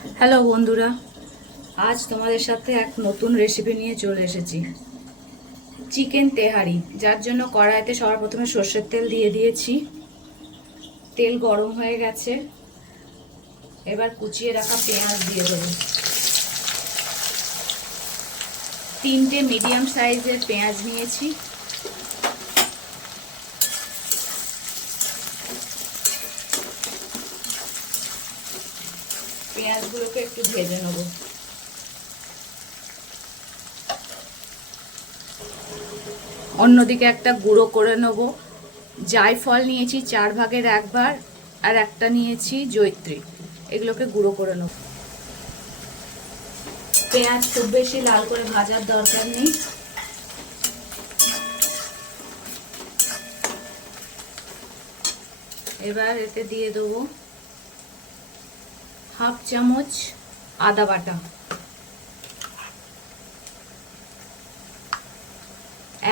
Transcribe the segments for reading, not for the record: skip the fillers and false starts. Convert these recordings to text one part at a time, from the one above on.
Hello বন্ধুরা, আজ তোমাদের সাথে এক নতুন রেসিপি নিয়ে চলে এসেছি। চিকেন তেহারি, যার জন্য কড়াইতে সবার প্রথমে সর্ষের তেল দিয়ে দিয়েছি। তেল গরম হয়ে গেছে, এবার কুচিয়ে রাখা পেঁয়াজ দিয়ে দেবো। 3টে মিডিয়াম সাইজের পেঁয়াজ নিয়েছি। পেঁয়াজগুলোকে একটু ভেজে নেব। অন্যদিকে একটা গুঁড়ো করে নেব। জায়ফল নিয়েছি 4 ভাগের 1 ভাগ, আর একটা নিয়েছি জয়িত্রী। এগুলোকে গুঁড়ো করে নেব। পেঁয়াজ খুব বেশি লাল করে ভাজার দরকার নেই। এবার এতে দিয়ে দেবো হাফ চামচ আদা বাটা,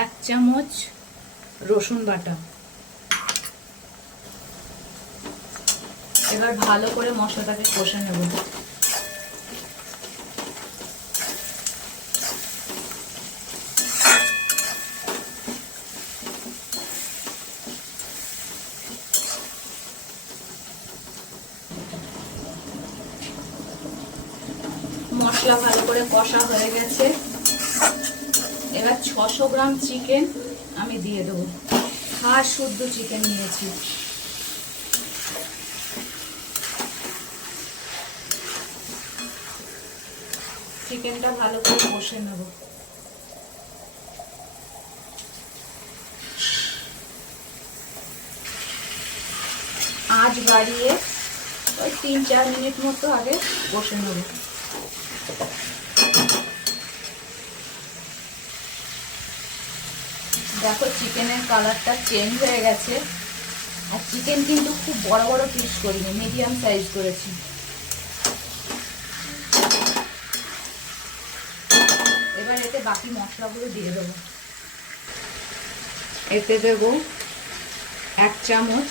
1 চামচ রসুন বাটা। এবার ভালো করে মশলাটাকে কষে নেব। মশলা ভালো করে কষা হয়ে গেছে। এবার 600 গ্রাম চিকেন আমি দিয়ে দেবো। হাড় শুদ্ধ চিকেন নিয়েছি। চিকেনটা ভালো করে কষে নেব। আঁচ বাড়িয়ে ওই 3-4 মিনিট মতো আগে কষে নেব। দেখো চিকেনের কালারটা চেঞ্জ হয়ে গেছে। আর চিকেন কিন্তু খুব বড় বড় পিস করিনি, মিডিয়াম সাইজ করেছি। এবার এতে বাকি মশলাগুলো দিয়ে দেবো। এতে দেব 1 চামচ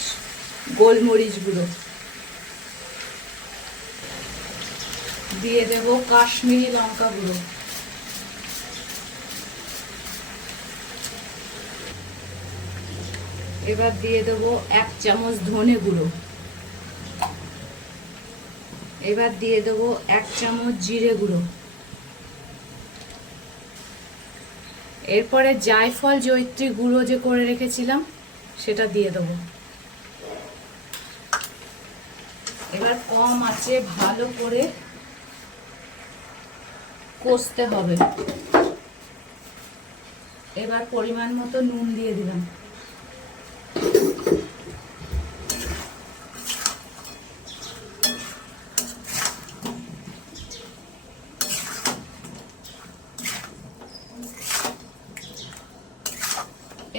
গোলমরিচ গুঁড়ো, দিয়ে দেব কাশ্মীরি লঙ্কা গুঁড়ো, এবার দিয়ে দেব 1 চামচ ধনে গুঁড়ো, এবার দিয়ে দেব 1 চামচ জিরে গুঁড়ো। এরপরে জায়ফল জয়িত্রী গুঁড়ো যে করে রেখেছিলাম সেটা দিয়ে দেব। এবার কম আঁচে ভালো করে কষতে হবে। এবার পরিমাণ মতো নুন দিয়ে দিলাম।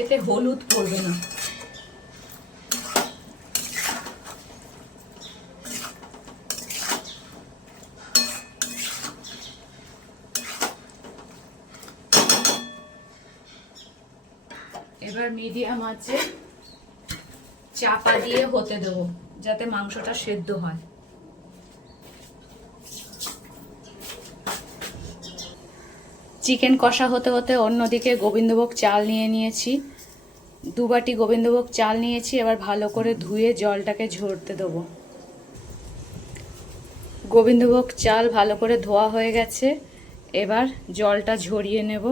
এতে হলুদ পড়বে না। এবার মিডিয়াম আঁচে চাপা দিয়ে হতে দেবো, যাতে মাংসটা সেদ্ধ হয়। চিকেন কষা হতে হতে অন্যদিকে গোবিন্দভোগ চাল নিয়ে নিয়েছি। 2 বাটি গোবিন্দভোগ চাল নিয়েছি। এবার ভালো করে ধুয়ে জলটাকে ঝরতে দেবো। গোবিন্দভোগ চাল ভালো করে ধোয়া হয়ে গেছে। এবার জলটা ঝরিয়ে নেব।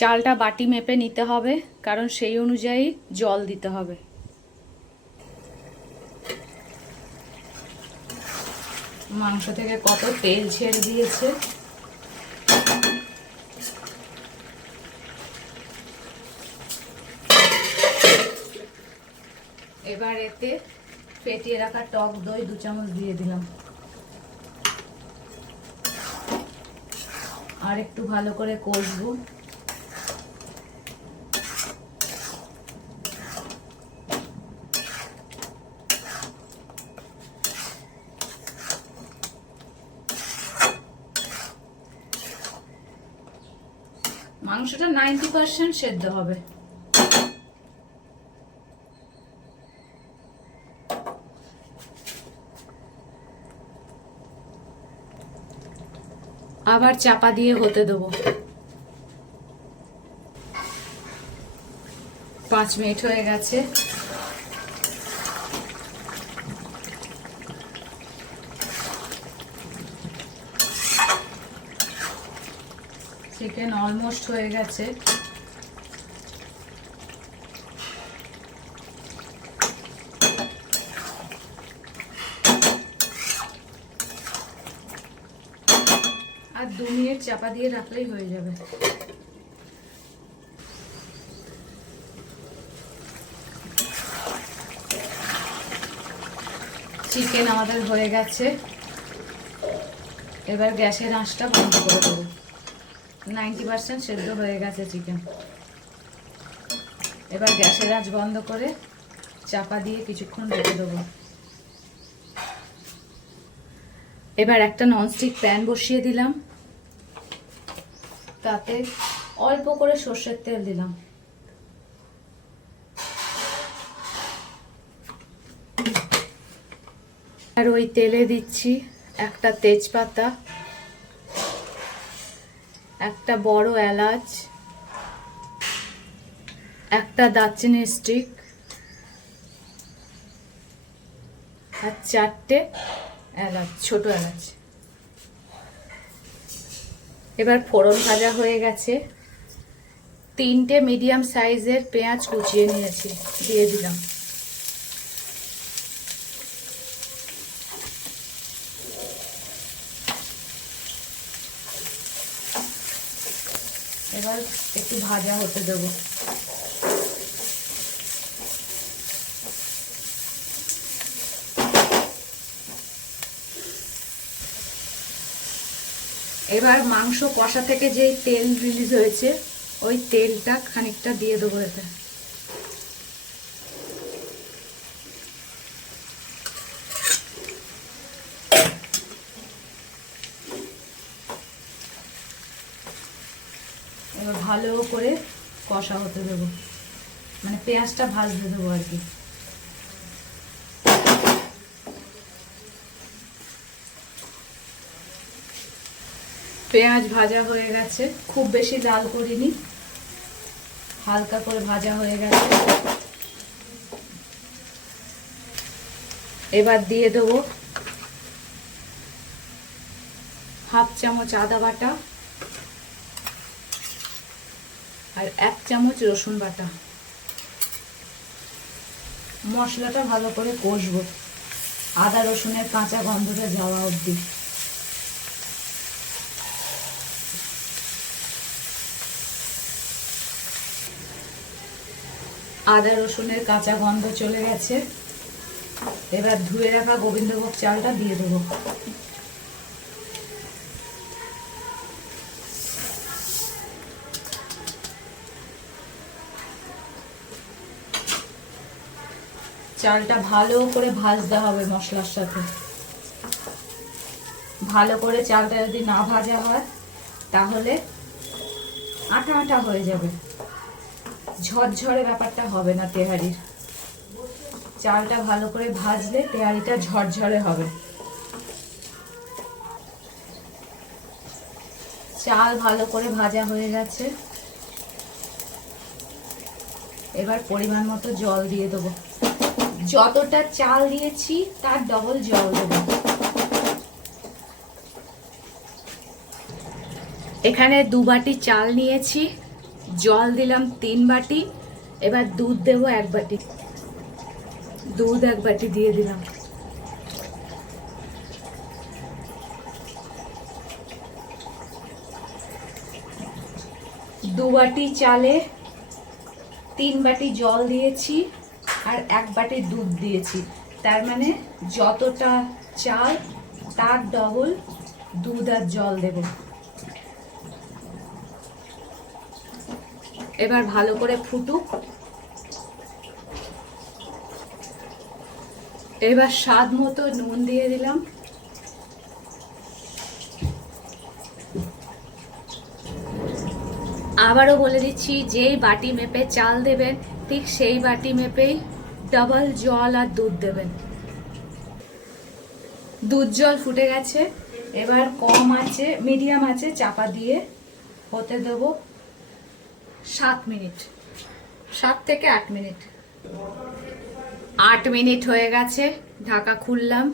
চালটা বাটি মেপে নিতে হবে, কারণ সেই অনুযায়ী জল দিতে হবে। মাংস থেকে কত তেল ছেড়ে দিয়েছে। এবার এতে ফেটিয়ে রাখা টক দই 2 চামচ দিয়ে দিলাম। আর একটু ভালো করে কষবো। মাংসটা 90% সেদ্ধ হবে। আবার চাপা দিয়ে হতে দেবো। 5 মিনিট হয়ে গেছে। চিকেন অলমোস্ট হয়ে গেছে। আর 2 মিনিট চাপা দিয়ে রাখলেই হয়ে যাবে। চিকেন আমাদের হয়ে গেছে। এবার গ্যাসের আঁচটা বন্ধ করে দেবো। 90% সেদ্ধ হয়ে গেছে চিকেন। এবার গ্যাসের আঁচ বন্ধ করে চাপা দিয়ে কিছুক্ষণ রেখে দেবো। এবার একটা ননস্টিক প্যান বসিয়ে দিলাম, তাতে অল্প করে সর্ষের তেল দিলাম। আর ওই তেলে দিচ্ছি একটা তেজপাতা, একটা বড় এলাচ, একটা দারচিনি স্টিক আর 4টে এলাচ, ছোট এলাচ। এবার ফোড়ন ভাজা হয়ে গেছে। 3টে মিডিয়াম সাইজের পেঁয়াজ কুচিয়ে নিয়েছি, দিয়ে দিলাম। এবার একটু ভাজা হতে দেবো। এবার মাংস কষা থেকে যেই তেল রিলিজ হয়েছে ওই তেলটা খানিকটা দিয়ে দেবো এতে। এবার ভালো করে কষা হতে দেবো, মানে পেঁয়াজটা ভাজতে দেবো আর কি। পেঁয়াজ ভাজা হয়ে গেছে, খুব বেশি লাল করিনি, হালকা করে ভাজা হয়ে গেছে। এবার দিয়ে দেবো হাফ চামচ আদা বাটা আর 1 চামচ রসুন বাটা। মশলাটা ভালো করে কষবো, আদা রসুনের কাঁচা গন্ধটা যাওয়া অবধি। আদা রসুনের কাঁচা গন্ধ চলে গেছে। এবার ধুয়ে রাখা গোবিন্দভোগ চালটা দিয়ে দেবো। চালটা ভালো করে ভাজতে হবে মশলার সাথে। ভালো করে চালটা যদি না ভাজা হয় তাহলে আঠা আঠা হয়ে যাবে, ঝরঝরে ব্যাপারটা হবে না তেহারির। চালটা ভালো করে ভাজলে তেহারিটা ঝরঝরে হবে। চাল ভালো করে ভাজা হয়ে গেছে। এবার পরিমাণ মতো জল দিয়ে দেবো। যতটা চাল দিয়েছি তার ডবল জল দেবো। এখানে 2 বাটি চাল নিয়েছি, জল দিলাম 3 বাটি। এবার দুধ দেবো 1 বাটি। দুধ 1 বাটি দিয়ে দিলাম। দু বাটি চালে 3 বাটি জল দিয়েছি আর 1 বাটি দুধ দিয়েছি, তার মানে যতটা চাল তার ডবল দুধ আর জল দেব। এবার ভালো করে ফুটুক। এবার স্বাদ মতো নুন দিয়ে দিলাম। আবারও বলে দিচ্ছি, যেই বাটি মেপে চাল দেবেন ঠিক সেই বাটি মেপেই ডাবল জল আর দুধ দেবেন। দুধ জল ফুটে গেছে, এবার কম আছে, মিডিয়াম আছে চাপা দিয়ে হতে দেব 7 মিনিট, 7 থেকে 8 মিনিট। 8 মিনিট হয়ে গেছে, ঢাকা খুললাম।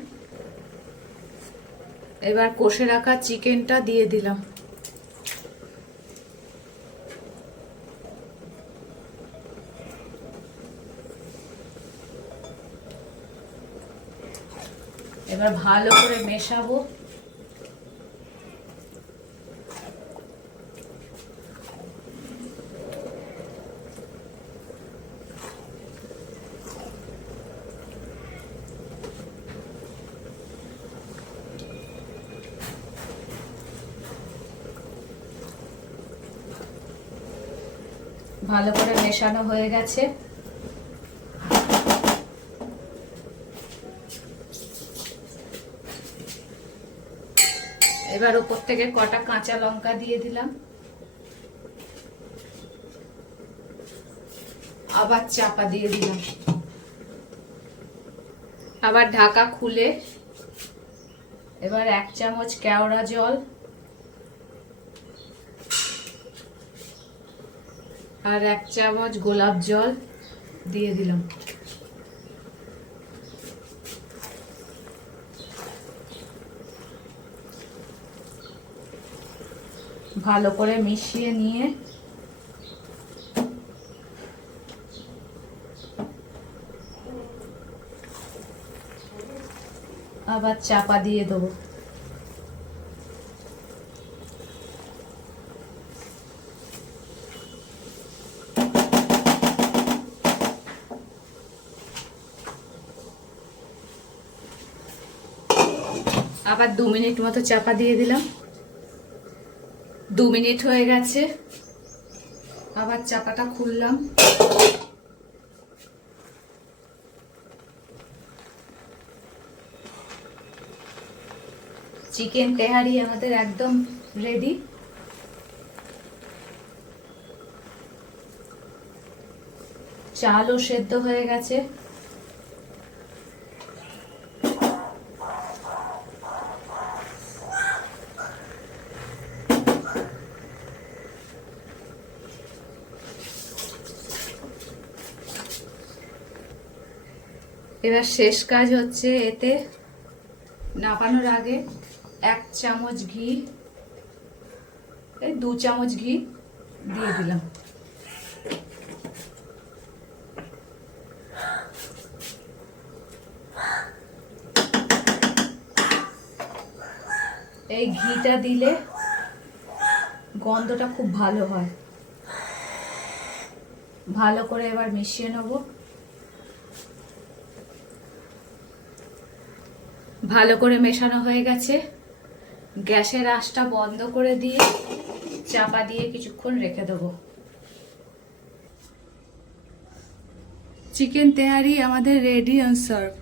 এবার কষে রাখা চিকেনটা দিয়ে দিলাম। এবার ভালো করে মেশাবো। ভালো করে মেশানো হয়ে গেছে। এবার উপর থেকে কটা কাঁচা লঙ্কা দিয়ে দিলাম। আবার চাপা দিয়ে দিলাম। আবার ঢাকা খুলে এবার 1 চামচ কেওড়া জল আর 1 চামচ গোলাপ জল দিয়ে দিলাম। ভালো করে মিশিয়ে নিয়ে আবার চাপা দিয়ে দেবো। আবার 2 মিনিট মতো চাপা দিয়ে দিলাম। 2 মিনিট হয়ে গেছে, আবার চাপাটা খুললাম। চিকেন তেহারি আমাদের একদম রেডি। চালও সেদ্ধ হয়ে গেছে। এবার শেষ কাজ হচ্ছে, এতে নামানোর আগে 1 চামচ ঘি, 2 চামচ ঘি দিয়ে দিলাম। এই ঘিটা দিলে গন্ধটা খুব ভালো হয়। ভালো করে এবার মিশিয়ে নেব। ভালো করে মেশানো হয়ে গেছে। গ্যাসের আঁচটা বন্ধ করে দিয়ে চাপা দিয়ে কিছুক্ষণ রেখে দেবো। চিকেন তেহারি আমাদের রেডি অ্যান্ড সার্ভ।